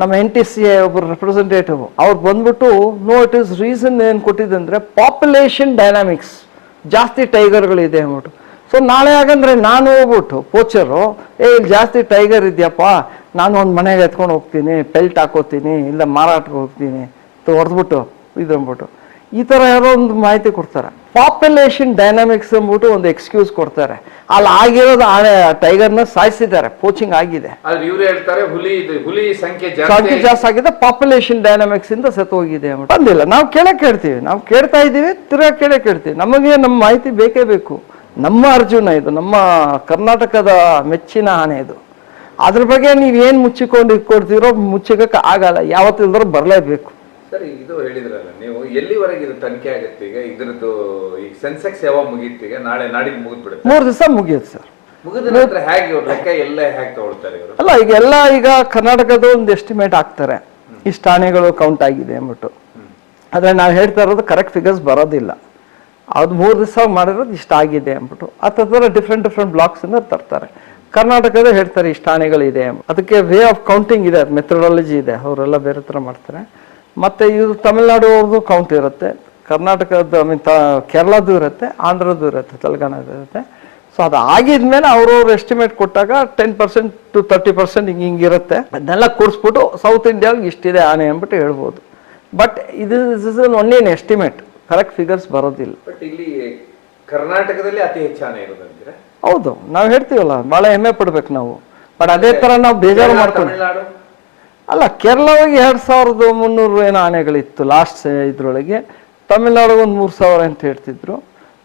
ನಮ್ಮ ಎನ್ ಟಿ ಸಿ ಒಬ್ಬರು ರೆಪ್ರೆಸೆಂಟೇಟಿವ್ ಅವ್ರು ಬಂದ್ಬಿಟ್ಟು ನೋ ಇಟ್ ಇಸ್ ರೀಸನ್ ಏನು ಕೊಟ್ಟಿದ್ದಂದ್ರೆ ಪಾಪ್ಯುಲೇಷನ್ ಡೈನಾಮಿಕ್ಸ್ ಜಾಸ್ತಿ ಟೈಗರ್ಗಳಿದೆ ಅಂದ್ಬಿಟ್ಟು. ಸೊ ನಾಳೆ ಹಾಗಂದ್ರೆ ನಾನು ಹೋಗ್ಬಿಟ್ಟು ಪೋಚರು ಏ ಇಲ್ಲಿ ಜಾಸ್ತಿ ಟೈಗರ್ ಇದೆಯಪ್ಪ ನಾನು ಒಂದು ಮನೆಗೆ ಎತ್ಕೊಂಡು ಹೋಗ್ತೀನಿ ಪೆಲ್ಟ್ ಹಾಕೋತೀನಿ ಇಲ್ಲ ಮಾರಾಟಕ್ಕೆ ಹೋಗ್ತೀನಿ. ಹೊಡೆದ್ಬಿಟ್ಟು ಇದು ಅಂದ್ಬಿಟ್ಟು. ಈ ಥರ ಯಾರೋ ಒಂದು ಮಾಹಿತಿ ಕೊಡ್ತಾರೆ. ಪಾಪ್ಯುಲೇಷನ್ ಡೈನಾಮಿಕ್ಸ್ ಅಂದ್ಬಿಟ್ಟು ಒಂದು ಎಕ್ಸ್ಕ್ಯೂಸ್ ಕೊಡ್ತಾರೆ. ಅಲ್ಲಿ ಆಗಿರೋದು ಟೈಗರ್ನ ಸಾಯಿಸಿದ್ದಾರೆ ಪೋಚಿಂಗ್ ಆಗಿದೆ. ಹುಲಿ ಸಂಖ್ಯೆ ಜಾಸ್ತಿ ಆಗಿದೆ. ಪಾಪ್ಯುಲೇಷನ್ ಡೈನಾಮಿಕ್ಸ್ ಇಂದ ಸತ್ತು ಹೋಗಿದೆ ಅಂದ್ಬಿಟ್ಟು. ಬಂದಿಲ್ಲ ನಾವು ಕೇಳಕ್ಕೆ ಕೇಳ್ತೀವಿ ನಾವು ಕೇಳ್ತಾ ಇದ್ದೀವಿ ತಿರ್ಗಾ ಕೇಳಕ್ಕೆ ಕೇಳ್ತೀವಿ. ನಮಗೆ ನಮ್ಮ ಮಾಹಿತಿ ಬೇಕೇ ಬೇಕು. ನಮ್ಮ ಅರ್ಜುನ ಇದು ನಮ್ಮ ಕರ್ನಾಟಕದ ಮೆಚ್ಚಿನ ಆನೆ ಇದು. ಅದ್ರ ಬಗ್ಗೆ ನೀವು ಏನು ಮುಚ್ಚಿಕೊಂಡು ಇಟ್ಕೊಡ್ತೀರೋ ಮುಚ್ಚಿಕಕ್ಕೆ ಆಗಲ್ಲ ಯಾವತ್ತಿಲ್ದ್ರೂ ಬರಲೇಬೇಕು. ಸರಿ ಇದು ಹೇಳಿದ್ರಲ್ಲ ನೀವು ಎಲ್ಲಿವರೆಗೆ ಇದು ತನಿಖೆ ಆಗುತ್ತೆ ಈಗ? ಇದ್ರದ್ದು ಈ ಸೆನ್ಸೆಕ್ಸ್ ಯಾವಾಗ ಮುಗಿಯುತ್ತೆ ಈಗ? ನಾಳೆ ನಾಡಿದ್ದು ಮುಗಿದ್ಬಿಡುತ್ತೆ. ಮೂರು ದಿವಸ ಮುಗಿಯುತ್ತೆ ಸರ್. ಮುಗಿದ ನಂತರ ಹೇಗೆ ಇವ್ರ ಲೆಕ್ಕ ಎಲ್ಲ ಹೇಗೆ ತಗೊಳ್ತಾರೆ ಇವರು? ಅಲ್ಲ ಈಗ ಎಲ್ಲ ಈಗ ಕರ್ನಾಟಕದ ಒಂದು ಎಸ್ಟಿಮೇಟ್ ಹಾಕ್ತಾರೆ. ಇಷ್ಟು ಆನೆಗಳು ಕೌಂಟ್ ಆಗಿದೆ ಅಂದ್ಬಿಟ್ಟು. ಆದರೆ ನಾವು ಹೇಳ್ತಾ ಇರೋದು ಕರೆಕ್ಟ್ ಫಿಗರ್ಸ್ ಬರೋದಿಲ್ಲ. ಅದು ಮೂರು ದಿವಸ ಮಾಡಿರೋದು ಇಷ್ಟ ಆಗಿದೆ ಅಂದ್ಬಿಟ್ಟು ಆ ಥರ ಡಿಫ್ರೆಂಟ್ ಡಿಫ್ರೆಂಟ್ ಬ್ಲಾಕ್ಸಿಂದ ತರ್ತಾರೆ. ಕರ್ನಾಟಕದ ಹೇಳ್ತಾರೆ ಇಷ್ಟು ಅಂದ್ಬಿಟ್ಟು. ಅದಕ್ಕೆ ವೇ ಆಫ್ ಕೌಂಟಿಂಗ್ ಇದೆ ಮೆಥಡಾಲಜಿ ಇದೆ, ಅವರೆಲ್ಲ ಬೇರೆ ಥರ ಮಾಡ್ತಾರೆ. ಮತ್ತು ಇದು ತಮಿಳ್ನಾಡು ಅವ್ರದ್ದು ಕೌಂಟ್ ಇರುತ್ತೆ. ಕರ್ನಾಟಕದ ಐ ಮೀನ್ ತ, ಕೇರಳದ್ದು ಇರುತ್ತೆ, ಆಂಧ್ರದ್ದು ಇರುತ್ತೆ, ತೆಲಂಗಾಣದ್ದು ಇರುತ್ತೆ. ಸೊ ಅದು ಆಗಿದ್ಮೇಲೆ ಅವ್ರವ್ರು ಎಸ್ಟಿಮೇಟ್ ಕೊಟ್ಟಾಗ ten percent to thirty percent ಹಿಂಗೆ ಹಿಂಗಿರುತ್ತೆ ಅದನ್ನೆಲ್ಲ ಕೂಡಿಸ್ಬಿಟ್ಟು ಸೌತ್ ಇಂಡಿಯಾಗೆ ಇಷ್ಟಿದೆ ಆನೆ ಅಂದ್ಬಿಟ್ಟು ಹೇಳ್ಬೋದು. ಬಟ್ ಇದು ಇಸ್ ಇಸ್ ಒನ್ ಏನ್ ಎಸ್ಟಿಮೇಟ್ ಕರೆಕ್ಟ್ ಫಿಗರ್ಸ್ ಬರೋದಿಲ್ಲ. ಬಟ್ ಇಲ್ಲಿ ಕರ್ನಾಟಕದಲ್ಲಿ ಅತಿ ಹೆಚ್ಚು ಆನೆ ಇರೋದಂತೀರಾ ಹೌದು ನಾವು ಹೇಳ್ತೀವಲ್ಲ ಭಾಳ ಹೆಮ್ಮೆ ಪಡ್ಬೇಕು ನಾವು. ಬಟ್ ಅದೇ ಥರ ನಾವು ಬೇಜಾರು ಮಾಡ್ತೀವಿ ಮಾಡ್ಕೊಂಡು ತಮಿಳ್ನಾಡು? ಅಲ್ಲ ಕೇರಳವಾಗಿ ಎರಡು ಸಾವಿರದ ಮುನ್ನೂರು ಏನೋ ಆನೆಗಳಿತ್ತು ಲಾಸ್ಟ್ ಇದ್ರೊಳಗೆ. ತಮಿಳ್ನಾಡು ಒಂದು ಮೂರು ಸಾವಿರ ಅಂತ ಹೇಳ್ತಿದ್ರು.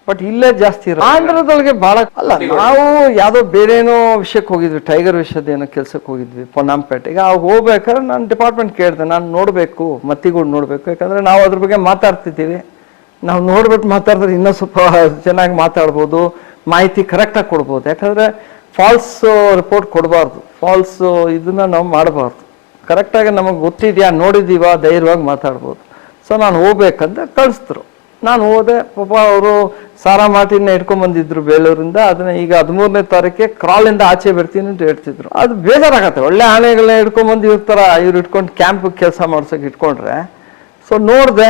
ಬಟ್ ಇಲ್ಲೇ ಜಾಸ್ತಿ ಇರೋ ಆಂಧ್ರದೊಳಗೆ ಬಹಳ ಅಲ್ಲ ನಾವು ಯಾವುದೋ ಬೇರೇನೋ ವಿಷಯಕ್ಕೆ ಹೋಗಿದ್ವಿ ಟೈಗರ್ ವಿಷಯದ ಏನೋ ಕೆಲ್ಸಕ್ಕೆ ಹೋಗಿದ್ವಿ ಪೊನ್ನಾಂಪೇಟೆಗೆ. ಆಗ ಹೋಗ್ಬೇಕಾದ್ರೆ ನಾನು ಡಿಪಾರ್ಟ್ಮೆಂಟ್ ಕೇಳಿದೆ ನಾನು ನೋಡಬೇಕು ಮತ್ತಿಗೂ ನೋಡಬೇಕು. ಯಾಕಂದ್ರೆ ನಾವು ಅದ್ರ ಬಗ್ಗೆ ಮಾತಾಡ್ತಿದ್ದೀವಿ. ನಾವು ನೋಡ್ಬಿಟ್ಟು ಮಾತಾಡಿದ್ರೆ ಇನ್ನೂ ಸ್ವಲ್ಪ ಚೆನ್ನಾಗಿ ಮಾತಾಡ್ಬೋದು, ಮಾಹಿತಿ ಕರೆಕ್ಟಾಗಿ ಕೊಡ್ಬೋದು. ಯಾಕಂದರೆ ಫಾಲ್ಸ್ ರಿಪೋರ್ಟ್ ಕೊಡಬಾರ್ದು. ಫಾಲ್ಸ್ ಇದನ್ನು ನಾವು ಮಾಡಬಾರ್ದು. ಕರೆಕ್ಟಾಗಿ ನಮಗೆ ಗೊತ್ತಿದೆಯಾ ನೋಡಿದ್ದೀವಾ ಧೈರ್ಯವಾಗಿ ಮಾತಾಡ್ಬೋದು. ಸೊ ನಾನು ಹೋಗ್ಬೇಕಂತ ಕಳಿಸ್ತರು ನಾನು ಹೋದೆ, ಪಾಪ ಅವರು ಸಾರಾ ಮಾಟಿನ ಇಟ್ಕೊಂಡ್ಬಂದಿದ್ರು ಬೇಲೂರಿಂದ. ಅದನ್ನ ಈಗ ಹದಿಮೂರನೇ ತಾರೀಕಿಗೆ ಕ್ರಾಲಿಂದ ಆಚೆ ಬಿಡ್ತೀನಿ ಅಂತ ಹೇಳ್ತಿದ್ರು. ಅದು ಬೇಜಾರಾಗತ್ತೆ. ಒಳ್ಳೆ ಆನೆಗಳನ್ನ ಇಟ್ಕೊಂಡ್ ಬಂದು ಇವ್ರು ಇಟ್ಕೊಂಡು ಕ್ಯಾಂಪ್ ಕೆಲಸ ಮಾಡ್ಸೋಕೆ ಇಟ್ಕೊಂಡ್ರೆ ಸೊ ನೋಡಿದೆ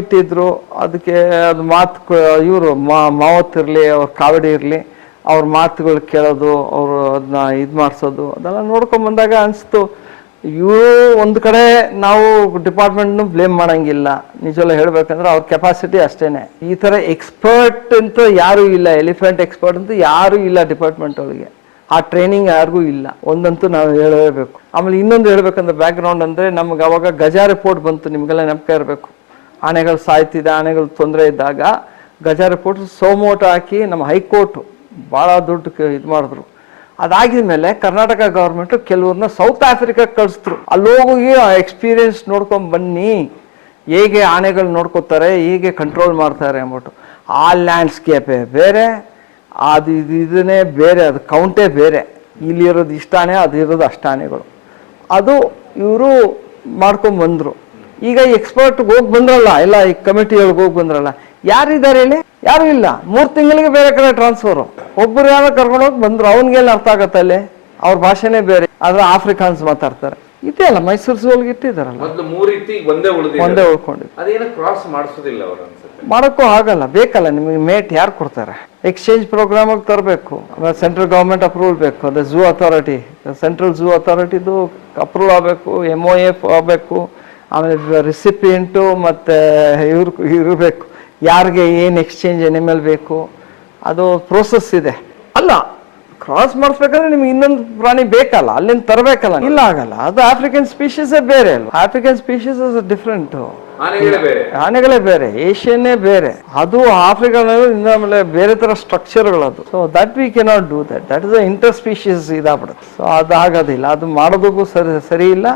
ಇಟ್ಟಿದ್ರು ಅದಕ್ಕೆ, ಅದು ಮಾತು ಇವರು ಮಾವತ್ತಿರಲಿ ಅವ್ರ ಕಾವಡಿ ಇರಲಿ, ಅವ್ರ ಮಾತುಗಳು ಕೇಳೋದು, ಅವರು ಅದನ್ನ ಇದು ಮಾಡಿಸೋದು, ಅದೆಲ್ಲ ನೋಡ್ಕೊಂಬಂದಾಗ ಅನಿಸ್ತು, ಇವರು ಒಂದು ಕಡೆ ನಾವು ಡಿಪಾರ್ಟ್ಮೆಂಟ್ನು ಬ್ಲೇಮ್ ಮಾಡೋಂಗಿಲ್ಲ. ನಿಜವಲ್ಲ ಹೇಳಬೇಕಂದ್ರೆ ಅವ್ರ ಕೆಪಾಸಿಟಿ ಅಷ್ಟೇ ಈ ಥರ ಎಕ್ಸ್ಪರ್ಟ್ ಅಂತ ಯಾರೂ ಇಲ್ಲ, ಎಲಿಫೆಂಟ್ ಎಕ್ಸ್ಪರ್ಟ್ ಅಂತ ಯಾರೂ ಇಲ್ಲ ಡಿಪಾರ್ಟ್ಮೆಂಟ್ ಒಳಗೆ ಆ ಟ್ರೈನಿಂಗ್ ಯಾರಿಗೂ ಇಲ್ಲ. ಒಂದಂತೂ ನಾವು ಹೇಳಬೇಕು ಆಮೇಲೆ ಇನ್ನೊಂದು ಹೇಳ್ಬೇಕಂದ್ರೆ ಬ್ಯಾಕ್ಗ್ರೌಂಡ್ ಅಂದ್ರೆ ನಮ್ಗೆ ಅವಾಗ ಗಜಾ ರಿಪೋರ್ಟ್ ಬಂತು, ನಿಮಗೆಲ್ಲ ನೆಪಕ ಇರಬೇಕು. ಆನೆಗಳು ಸಾಯ್ತಿದೆ, ಆನೆಗಳು ತೊಂದರೆ ಇದ್ದಾಗ ಗಜಾ ರಿಪೋರ್ಟ್ ಸೋಮೋಟ ಹಾಕಿ ನಮ್ಮ ಹೈಕೋರ್ಟ್ ಭಾಳ ದುಡ್ಡು ಇದು ಮಾಡಿದ್ರು. ಅದಾಗಿದ್ಮೇಲೆ ಕರ್ನಾಟಕ ಗೌರ್ಮೆಂಟ್ ಕೆಲವ್ರನ್ನ ಸೌತ್ ಆಫ್ರಿಕಾ ಕಳಿಸಿದ್ರು. ಅಲ್ಲಿ ಹೋಗಿ ಆ ಎಕ್ಸ್ಪೀರಿಯನ್ಸ್ ನೋಡ್ಕೊಂಡು ಬನ್ನಿ. ಹೇಗೆ ಆನೆಗಳು ನೋಡ್ಕೋತಾರೆ, ಹೇಗೆ ಕಂಟ್ರೋಲ್ ಮಾಡ್ತಾರೆ ಅಂದ್ಬಿಟ್ಟು. ಆ ಲ್ಯಾಂಡ್ಸ್ಕೇಪೇ ಬೇರೆ ಅದು ಇದು ಇದನ್ನೇ ಬೇರೆ ಅದು ಕೌಂಟೇ ಬೇರೆ. ಇಲ್ಲಿರೋದು ಇಷ್ಟಾನೆ ಅದು ಇರೋದು ಅಷ್ಟಾನೆಗಳು. ಅದು ಇವರು ಮಾಡ್ಕೊಂಡು ಬಂದ್ರು. ಈಗ ಎಕ್ಸ್ಪರ್ಟ್ಗೆ ಹೋಗಿ ಬಂದ್ರಲ್ಲ ಎಲ್ಲ ಈ ಕಮಿಟಿ ಒಳಗೆ ಹೋಗಿ ಬಂದ್ರಲ್ಲ ಯಾರಿದ್ದಾರೆ ಹೇಳಿ? ಯಾರು ಇಲ್ಲ. ಮೂರು ತಿಂಗಳಿಗೆ ಬೇರೆ ಕಡೆ ಟ್ರಾನ್ಸ್ಫರು ಒಬ್ಬರು ಯಾರೋ ಕರ್ಕೊಂಡು ಹೋಗಿ ಬಂದರು. ಅವನಿಗೆಲ್ಲ ಅರ್ಥ ಆಗುತ್ತೆ ಅಲ್ಲಿ? ಅವ್ರ ಭಾಷೆನೇ ಬೇರೆ. ಆದರೆ ಆಫ್ರಿಕಾನ್ಸ್ ಮಾತಾಡ್ತಾರೆ. ಇದೆ ಅಲ್ಲ ಮೈಸೂರು ಸೋಲ್ಗೆ ಇಟ್ಟಿದ್ದಾರಲ್ಲ. ಒಂದೇ ಉಳ್ಕೊಂಡಿದ್ದು ಅದೇನು ಕ್ರಾಸ್ ಮಾಡಿಸೋದಿಲ್ಲ ಅವರು ಮಾಡೋಕ್ಕೂ ಆಗಲ್ಲ ಬೇಕಲ್ಲ ನಿಮಗೆ ಮೇಟ್ ಯಾರು ಕೊಡ್ತಾರೆ? ಎಕ್ಸ್ಚೇಂಜ್ ಪ್ರೋಗ್ರಾಮಿಗೆ ತರಬೇಕು ಆಮೇಲೆ ಸೆಂಟ್ರಲ್ ಗೌರ್ಮೆಂಟ್ ಅಪ್ರೂವಲ್ ಬೇಕು ಅದೇ ಝೂ ಅಥಾರಿಟಿ ಸೆಂಟ್ರಲ್ ಝೂ ಅಥಾರಿಟಿದು ಅಪ್ರೂವ್ ಆಗಬೇಕು ಎಂ ಒ ಎಫ್ ಆಗಬೇಕು ಆಮೇಲೆ ರಿಸಿಪಿಯೆಂಟು ಮತ್ತು ಇವ್ರು ಇರಬೇಕು ಯಾರಿಗೆ ಏನು ಎಕ್ಸ್ಚೇಂಜ್ ಎನಿಮಲ್ ಬೇಕು ಅದು ಪ್ರೋಸೆಸ್ ಇದೆ. ಅಲ್ಲ ಕ್ರಾಸ್ ಮಾಡಿಸ್ಬೇಕಂದ್ರೆ ನಿಮ್ಗೆ ಇನ್ನೊಂದು ಪ್ರಾಣಿ ಬೇಕಲ್ಲ ಅಲ್ಲಿಂದ ತರಬೇಕಲ್ಲ ಇಲ್ಲ ಆಗಲ್ಲ ಅದು ಆಫ್ರಿಕನ್ ಸ್ಪೀಶೀಸೇ ಬೇರೆ ಅಲ್ವಾ? ಆಫ್ರಿಕನ್ ಸ್ಪೀಷೀಸ್ ಇಸ್ ಡಿಫ್ರೆಂಟು ಆನೆಗಳೇ ಬೇರೆ. ಆನೆಗಳೇ ಬೇರೆ ಏಷ್ಯನ್ನೇ ಬೇರೆ. ಅದು ಆಫ್ರಿಕಾನಲ್ಲಿ ಆಮೇಲೆ ಬೇರೆ ತರ ಸ್ಟ್ರಕ್ಚರ್ಗಳು ಅದು so that we cannot do that that is inter species ಇದಾಗ್ಬಿಡುತ್ತೆ. So ಅದು ಆಗೋದಿಲ್ಲ. ಅದು ಮಾಡೋದಕ್ಕೂ ಸರಿ ಸರಿ ಇಲ್ಲ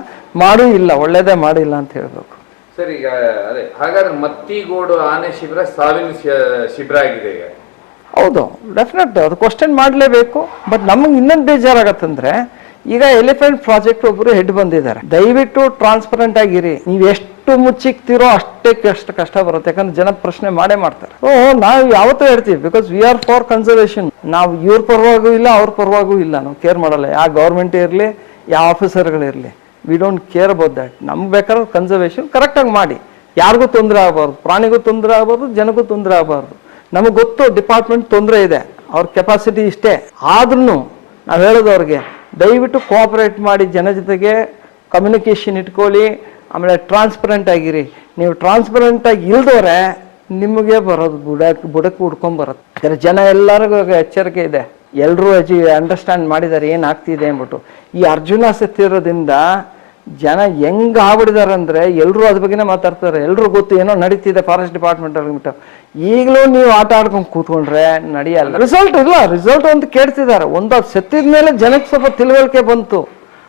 ಮಾಡೂ ಇಲ್ಲ. ಒಳ್ಳೇದೇ ಮಾಡಿಲ್ಲ ಅಂತ ಹೇಳ್ಬೇಕು. ಸರ್ ಈಗ ಅದೇ ಹಾಗಾದ್ರೆ ಮತ್ತಿಗೋಡು ಆನೆ ಶಿಬಿರ ಸಾವಿನ ಶಿಬಿರ ಆಗಿದೆ ಈಗ? ಹೌದು ಡೆಫಿನೆಟ್ ಅದು ಕ್ವಶನ್ ಮಾಡಲೇಬೇಕು. ಬಟ್ ನಮಗೆ ಇನ್ನೊಂದು ಬೇಜಾರಾಗತ್ತಂದ್ರೆ ಈಗ ಎಲಿಫೆಂಟ್ ಪ್ರಾಜೆಕ್ಟ್ ಒಬ್ರು ಹೆಡ್ ಬಂದಿದ್ದಾರೆ. ದಯವಿಟ್ಟು ಟ್ರಾನ್ಸ್ಪರೆಂಟ್ ಆಗಿರಿ. ನೀವು ಎಷ್ಟು ಎಷ್ಟು ಮುಚ್ಚಿಕ್ತಿರೋ ಅಷ್ಟೇ ಕಷ್ಟ ಕಷ್ಟ ಬರುತ್ತೆ. ಯಾಕಂದ್ರೆ ಜನ ಪ್ರಶ್ನೆ ಮಾಡೇ ಮಾಡ್ತಾರೆ. ಓ ನಾವು ಯಾವತ್ತೂ ಹೇಳ್ತೀವಿ because we are for conservation ನಾವು ಇವ್ರ ಪರವಾಗೂ ಇಲ್ಲ, ಅವ್ರ ಪರವಾಗೂ ಇಲ್ಲ. ನಾವು ಕೇರ್ ಮಾಡಲ್ಲ. ಯಾವ ಗೌರ್ಮೆಂಟ್ ಇರಲಿ ಯಾವ ಆಫೀಸರ್ಗಳಿರಲಿ we don't care about that ನಮ್ಗೆ ಬೇಕಾದ್ರೆ ಕನ್ಸರ್ವೇಷನ್ ಕರೆಕ್ಟಾಗಿ ಮಾಡಿ. ಯಾರಿಗೂ ತೊಂದರೆ ಆಗಬಾರ್ದು. ಪ್ರಾಣಿಗೂ ತೊಂದರೆ ಆಗಬಾರ್ದು, ಜನಕ್ಕೂ ತೊಂದರೆ ಆಗಬಾರ್ದು. ನಮಗೆ ಗೊತ್ತು ಡಿಪಾರ್ಟ್ಮೆಂಟ್ ತೊಂದರೆ ಇದೆ. ಅವ್ರ ಕೆಪಾಸಿಟಿ ಇಷ್ಟೇ. ಆದ್ರೂ ನಾವು ಹೇಳೋದು ಅವ್ರಿಗೆ, ದಯವಿಟ್ಟು ಕೋಆಪರೇಟ್ ಮಾಡಿ ಜನ ಜೊತೆಗೆ ಕಮ್ಯುನಿಕೇಷನ್ ಇಟ್ಕೊಳ್ಳಿ ಆಮೇಲೆ ಟ್ರಾನ್ಸ್ಪರೆಂಟ್ ಆಗಿರಿ. ನೀವು ಟ್ರಾನ್ಸ್ಪರೆಂಟ್ ಆಗಿ ಇಲ್ದವ್ರೆ ನಿಮಗೆ ಬರೋದು ಬುಡಕ್ಕೆ ಬುಡಕ್ಕೆ ಹುಡ್ಕೊಂಡ್ ಬರುತ್ತೆ. ಯಾಕಂದ್ರೆ ಜನ ಎಲ್ಲರಿಗೂ ಎಚ್ಚರಿಕೆ ಇದೆ. ಎಲ್ಲರೂ ಅಜಿ ಅಂಡರ್ಸ್ಟ್ಯಾಂಡ್ ಮಾಡಿದ್ದಾರೆ ಏನು ಆಗ್ತಿದೆ ಅಂದ್ಬಿಟ್ಟು. ಈ ಅರ್ಜುನ ಸತ್ತಿರೋದ್ರಿಂದ ಜನ ಹೆಂಗ್ ಆಗ್ಬಿಡಿದಾರೆ ಅಂದ್ರೆ ಎಲ್ಲರೂ ಅದ್ರ ಬಗ್ಗೆನೇ ಮಾತಾಡ್ತಾರೆ. ಎಲ್ಲರೂ ಗೊತ್ತು ಏನೋ ನಡೀತಿದೆ ಫಾರೆಸ್ಟ್ ಡಿಪಾರ್ಟ್ಮೆಂಟ್ ಬಿಟ್ಟು ಈಗಲೂ ನೀವು ಆಟ ಆಡ್ಕೊಂಡು ಕೂತ್ಕೊಂಡ್ರೆ ನಡೆಯಲ್ಲ. ರಿಸಲ್ಟ್ ಇಲ್ಲ ರಿಸಲ್ಟ್ ಅಂತ ಕೇಳ್ತಿದ್ದಾರೆ. ಒಂದು ಸತ್ತಿದ ಮೇಲೆ ಜನಕ್ಕೆ ಸ್ವಲ್ಪ ತಿಳುವಳಿಕೆ ಬಂತು.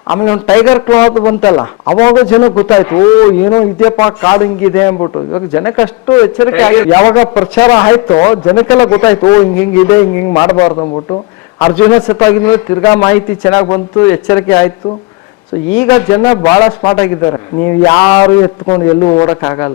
ಆಮೇಲೆ ಒಂದು ಟೈಗರ್ ಕ್ಲಾತ್ ಬಂತಲ್ಲ ಅವಾಗ ಜನಕ್ಕೆ ಗೊತ್ತಾಯ್ತು ಓ ಏನೋ ಇದೆಯಪ್ಪ ಕಾಡು ಹಿಂಗಿದೆ ಅಂದ್ಬಿಟ್ಟು. ಇವಾಗ ಜನಕ್ಕೆ ಅಷ್ಟು ಎಚ್ಚರಿಕೆ ಆಗಿ ಯಾವಾಗ ಪ್ರಚಾರ ಆಯ್ತೋ ಜನಕ್ಕೆಲ್ಲ ಗೊತ್ತಾಯ್ತು ಓ ಹಿಂಗ್ ಹಿಂಗಿದೆ ಹಿಂಗೆ ಹಿಂಗ್ ಮಾಡಬಾರ್ದು ಅಂದ್ಬಿಟ್ಟು. ಅರ್ಜುನ ಸತ್ತಾಗಿದ್ಮೇಲೆ ತಿರ್ಗಾ ಮಾಹಿತಿ ಚೆನ್ನಾಗಿ ಬಂತು ಎಚ್ಚರಿಕೆ ಆಯ್ತು. ಸೊ ಈಗ ಜನ ಬಹಳ ಸ್ಮಾರ್ಟ್ ಆಗಿದ್ದಾರೆ. ನೀವು ಯಾರು ಎತ್ಕೊಂಡು ಎಲ್ಲೂ ಓಡೋಕ್ಕಾಗಲ್ಲ. ಆಗಲ್ಲ